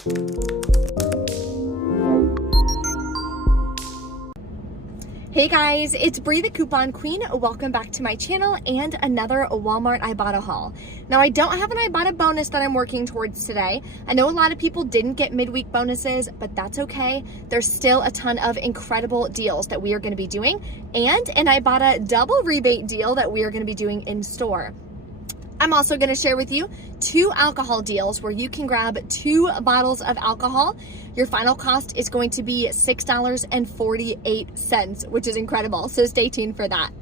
Hey guys, it's Bree the Coupon Queen. Welcome back to my channel and another Walmart Ibotta haul. Now I don't have an Ibotta bonus that I'm working towards today. I know a lot of people didn't get midweek bonuses, but that's okay. There's still a ton of incredible deals that we are going to be doing and an Ibotta double rebate deal that we are going to be doing in store. I'm also going to share with you 2 alcohol deals where you can grab 2 bottles of alcohol. Your final cost is going to be $6.48, which is incredible. So stay tuned for that.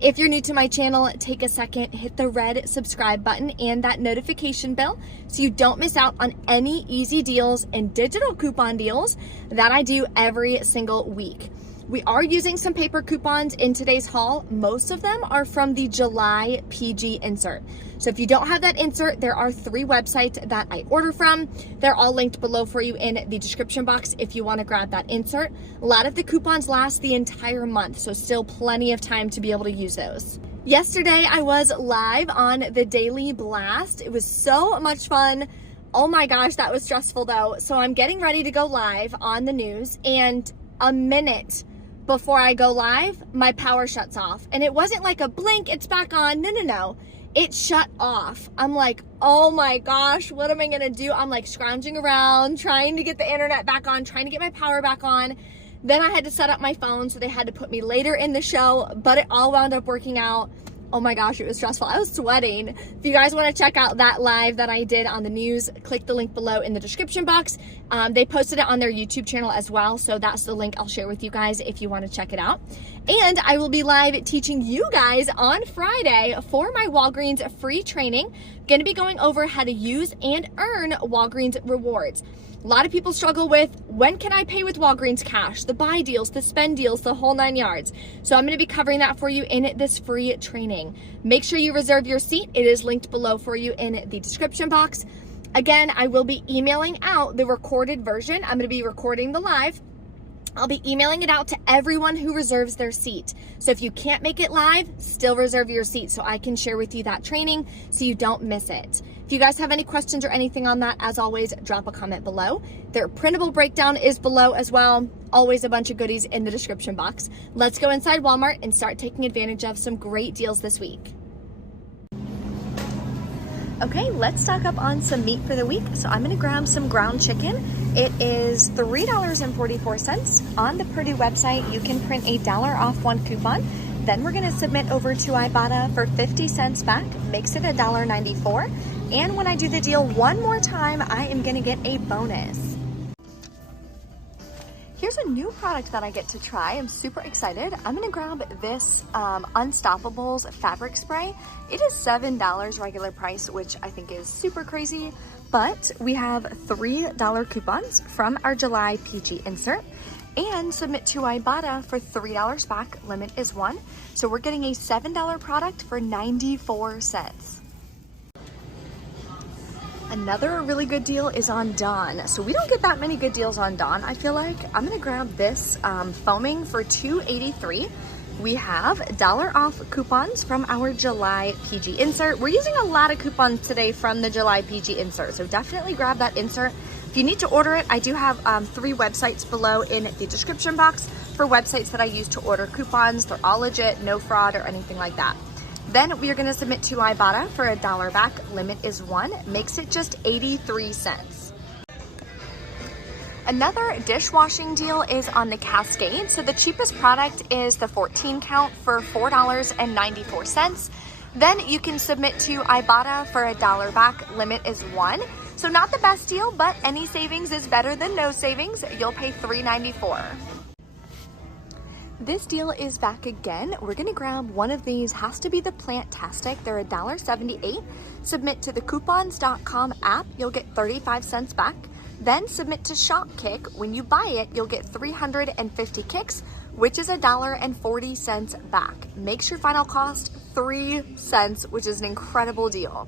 If you're new to my channel, take a second, hit the red subscribe button and that notification bell so you don't miss out on any easy deals and digital coupon deals that I do every single week. We are using some paper coupons in today's haul. Most of them are from the July PG insert. So if you don't have that insert, there are 3 websites that I order from. They're all linked below for you in the description box if you want to grab that insert. A lot of the coupons last the entire month, so still plenty of time to be able to use those. Yesterday, I was live on the Daily Blast. It was so much fun. Oh my gosh, that was stressful though. So I'm getting ready to go live on the news, and a minute before I go live, my power shuts off. And it wasn't like a blink, it's back on. No. It shut off. I'm like, oh my gosh, what am I gonna do? I'm like scrounging around, trying to get the internet back on, trying to get my power back on. Then I had to set up my phone, so they had to put me later in the show, but it all wound up working out. Oh my gosh, it was stressful. I was sweating. If you guys want to check out that live that I did on the news, click the link below in the description box. They posted it on their YouTube channel as well, so that's the link I'll share with you guys if you want to check it out. And I will be live teaching you guys on Friday for my Walgreens free training. I'm going to be going over how to use and earn Walgreens rewards. A lot of people struggle with, when can I pay with Walgreens cash, the buy deals, the spend deals, the whole 9 yards. So I'm going to be covering that for you in this free training. Make sure you reserve your seat. It is linked below for you in the description box. Again, I will be emailing out the recorded version. I'm going to be recording the live. I'll be emailing it out to everyone who reserves their seat. So if you can't make it live, still reserve your seat so I can share with you that training so you don't miss it. If you guys have any questions or anything on that, as always, drop a comment below. Their printable breakdown is below as well. Always a bunch of goodies in the description box. Let's go inside Walmart and start taking advantage of some great deals this week. Okay, let's stock up on some meat for the week. So I'm gonna grab some ground chicken. It is $3.44. On the Purdue website, you can print $1 off 1 coupon. Then we're gonna submit over to Ibotta for 50 cents back, makes it $1.94. And when I do the deal one more time, I am gonna get a bonus. Here's a new product that I get to try. I'm super excited. I'm gonna grab this Unstoppables fabric spray. It is $7 regular price, which I think is super crazy, but we have $3 coupons from our July PG insert and submit to Ibotta for $3 back, limit is 1. So we're getting a $7 product for 94 cents. Another really good deal is on Dawn. So we don't get that many good deals on Dawn, I feel like. I'm gonna grab this foaming for $2.83. We have $1 off coupons from our July PG insert. We're using a lot of coupons today from the July PG insert, so definitely grab that insert. If you need to order it, I do have 3 websites below in the description box for websites that I use to order coupons. They're all legit, no fraud or anything like that. Then we are gonna submit to Ibotta for $1 back, limit is 1, makes it just 83 cents. Another dishwashing deal is on the Cascade. So the cheapest product is the 14 count for $4.94. Then you can submit to Ibotta for $1 back, limit is 1. So not the best deal, but any savings is better than no savings. You'll pay $3.94. This deal is back again. We're gonna grab one of these, has to be the Plantastic. They're $1.78. Submit to the coupons.com app, you'll get 35 cents back. Then submit to Shopkick. When you buy it, you'll get 350 kicks, which is $1.40 back. Makes your final cost 3 cents, which is an incredible deal.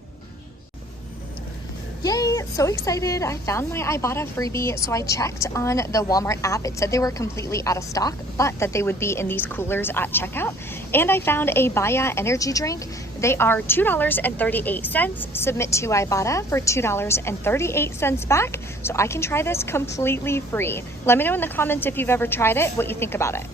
Yay, so excited. I found my Ibotta freebie. So I checked on the Walmart app. It said they were completely out of stock, but that they would be in these coolers at checkout. And I found a Baya energy drink. They are $2.38. Submit to Ibotta for $2.38 back, so I can try this completely free. Let me know in the comments if you've ever tried it, what you think about it.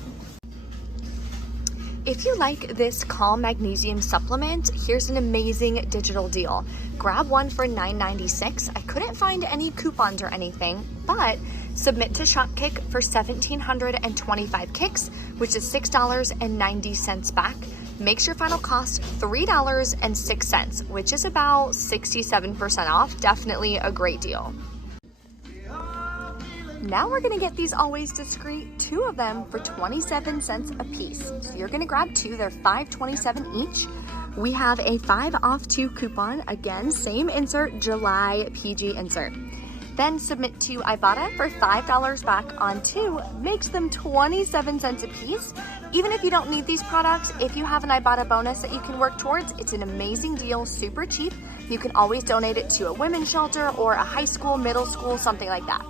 If you like this Calm Magnesium supplement, here's an amazing digital deal. Grab one for $9.96. I couldn't find any coupons or anything, but submit to Shopkick for 1,725 kicks, which is $6.90 back. Makes your final cost $3.06, which is about 67% off. Definitely a great deal. Now we're gonna get these Always Discreet, 2 of them for 27 cents a piece. So you're gonna grab 2, they're $5.27 each. We have a 5 off 2 coupon, again, same insert, July PG insert. Then submit to Ibotta for $5 back on 2, makes them 27 cents a piece. Even if you don't need these products, if you have an Ibotta bonus that you can work towards, it's an amazing deal, super cheap. You can always donate it to a women's shelter or a high school, middle school, something like that.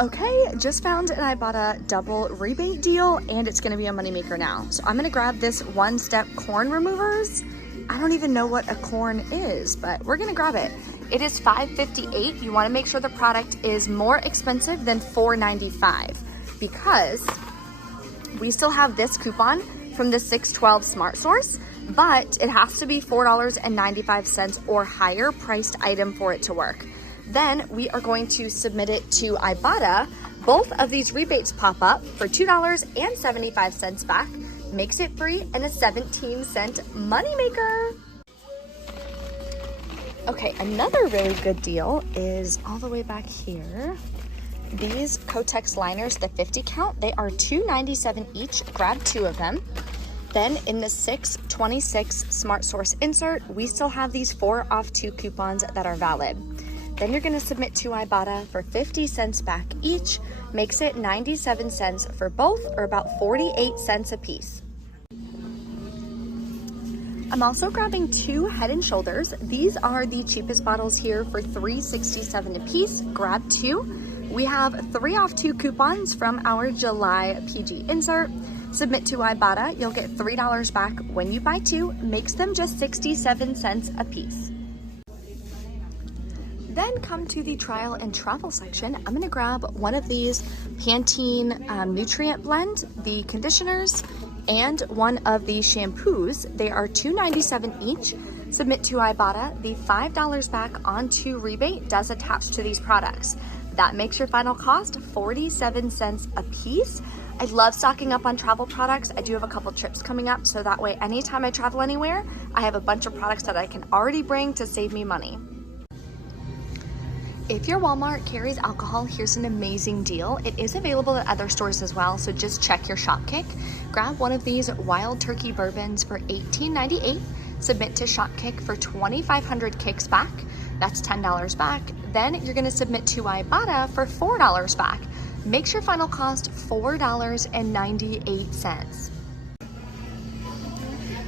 Okay, just found an Ibotta double rebate deal, and it's gonna be a moneymaker now. So I'm gonna grab this one-step corn removers. I don't even know what a corn is, but we're gonna grab it. It is $5.58. You wanna make sure the product is more expensive than $4.95 because we still have this coupon from the 612 Smart Source, but it has to be $4.95 or higher priced item for it to work. Then we are going to submit it to Ibotta. Both of these rebates pop up for $2.75 back, makes it free, and a 17-cent moneymaker. Okay, another really good deal is all the way back here. These Kotex liners, the 50 count, they are $2.97 each. Grab 2 of them. Then in the 626 Smart Source insert, we still have these 4 off 2 coupons that are valid. Then you're gonna submit to Ibotta for 50 cents back each, makes it 97 cents for both, or about 48 cents a piece. I'm also grabbing 2 Head and Shoulders. These are the cheapest bottles here for $3.67 a piece. Grab 2. We have 3 off 2 coupons from our July PG insert. Submit to Ibotta, you'll get $3 back when you buy 2, makes them just 67 cents a piece. Then come to the trial and travel section. I'm gonna grab one of these Pantene Nutrient Blend, the conditioners, and one of the shampoos. They are $2.97 each. Submit to Ibotta. The $5 back on 2 rebate does attach to these products. That makes your final cost 47 cents a piece. I love stocking up on travel products. I do have a couple trips coming up, so that way anytime I travel anywhere, I have a bunch of products that I can already bring to save me money. If your Walmart carries alcohol, here's an amazing deal. It is available at other stores as well, so just check your Shopkick. Grab one of these Wild Turkey bourbons for $18.98. Submit to Shopkick for 2,500 kicks back. That's $10 back. Then you're gonna submit to Ibotta for $4 back. Makes your final cost $4.98.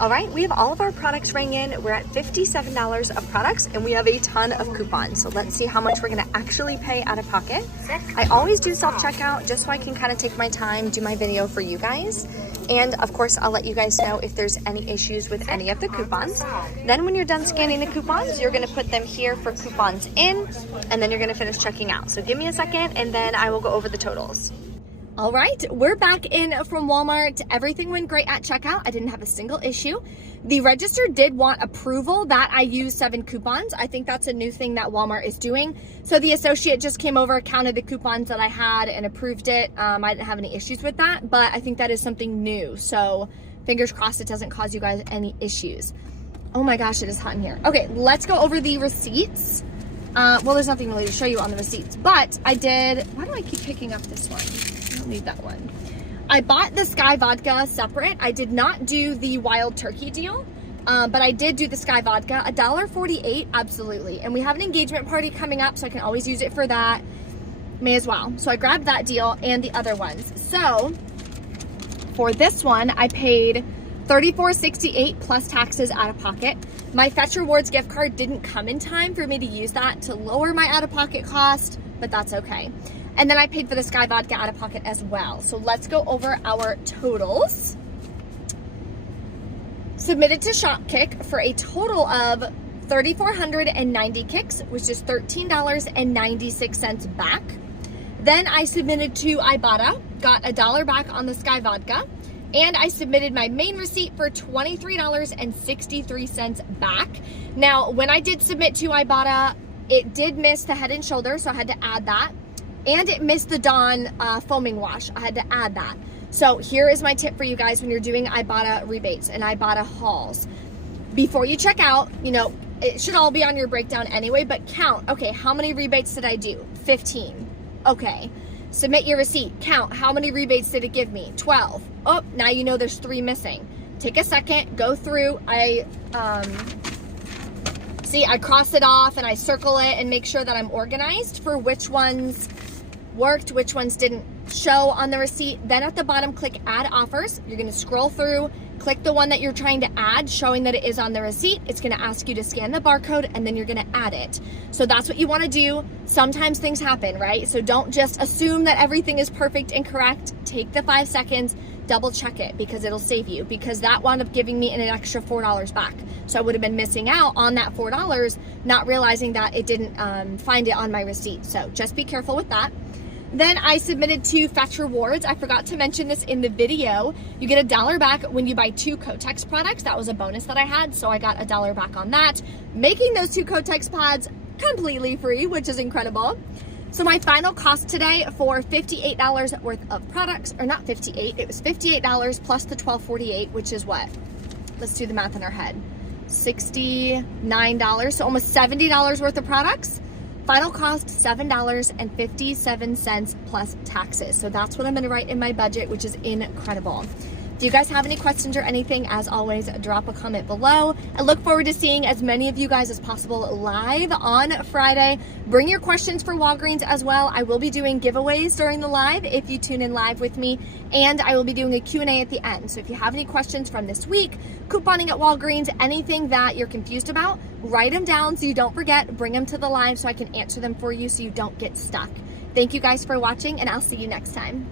All right, we have all of our products rang in. We're at $57 of products, and we have a ton of coupons. So let's see how much we're gonna actually pay out of pocket. I always do self-checkout just so I can kind of take my time, do my video for you guys. And of course, I'll let you guys know if there's any issues with any of the coupons. Then when you're done scanning the coupons, you're gonna put them here for coupons in, and then you're gonna finish checking out. So give me a second, and then I will go over the totals. All right, we're back in from Walmart. Everything went great at checkout. I didn't have a single issue. The register did want approval that I use 7 coupons. I think that's a new thing that Walmart is doing. So the associate just came over, counted the coupons that I had and approved it. I didn't have any issues with that, but I think that is something new. So fingers crossed it doesn't cause you guys any issues. Oh my gosh, it is hot in here. Okay, let's go over the receipts. Well, there's nothing really to show you on the receipts, but I did, why do I keep picking up this one? I don't need that one. I bought the Sky Vodka separate. I did not do the Wild Turkey deal, but I did do the Sky Vodka, $1.48, absolutely. And we have an engagement party coming up, so I can always use it for that. May as well. So I grabbed that deal and the other ones. So for this one, I paid $34.68 plus taxes out of pocket. My Fetch Rewards gift card didn't come in time for me to use that to lower my out-of-pocket cost, but that's okay. And then I paid for the Sky Vodka out of pocket as well. So let's go over our totals. submitted to Shopkick for a total of 3,490 kicks, which is $13.96 back. Then I submitted to Ibotta, got $1 back on the Sky Vodka, and I submitted my main receipt for $23.63 back. Now, when I did submit to Ibotta, it did miss the Head & Shoulders, so I had to add that. And it missed the Dawn foaming wash. I had to add that. So here is my tip for you guys when you're doing Ibotta rebates and Ibotta hauls. Before you check out, you know, it should all be on your breakdown anyway, but count. Okay, how many rebates did I do? 15. Okay. Submit your receipt. Count. How many rebates did it give me? 12. Oh, now you know there's 3 missing. Take a second, go through. I cross it off and I circle it and make sure that I'm organized for which ones worked, which ones didn't show on the receipt. Then at the bottom, click add offers. You're going to scroll through, click the one that you're trying to add, showing that it is on the receipt. It's going to ask you to scan the barcode and then you're going to add it. So that's what you want to do. Sometimes things happen, right? So don't just assume that everything is perfect and correct. Take the 5 seconds, double check it, because it'll save you, because that wound up giving me an extra $4 back. So I would have been missing out on that $4, not realizing that it didn't find it on my receipt. So just be careful with that. Then I submitted to Fetch Rewards. I forgot to mention this in the video. You get $1 back when you buy 2 Kotex products. That was a bonus that I had, so I got $1 back on that, making those 2 Kotex pods completely free, which is incredible. So my final cost today for $58 worth of products, or not 58, it was $58 plus the $12.48, which is what? Let's do the math in our head. $69, so almost $70 worth of products. Final cost, $7.57 plus taxes. So that's what I'm gonna write in my budget, which is incredible. If you guys have any questions or anything, as always, drop a comment below. I look forward to seeing as many of you guys as possible live on Friday. Bring your questions for Walgreens as well. I will be doing giveaways during the live if you tune in live with me, and I will be doing a Q&A at the end. So if you have any questions from this week, couponing at Walgreens, anything that you're confused about, write them down so you don't forget. Bring them to the live so I can answer them for you so you don't get stuck. Thank you guys for watching, and I'll see you next time.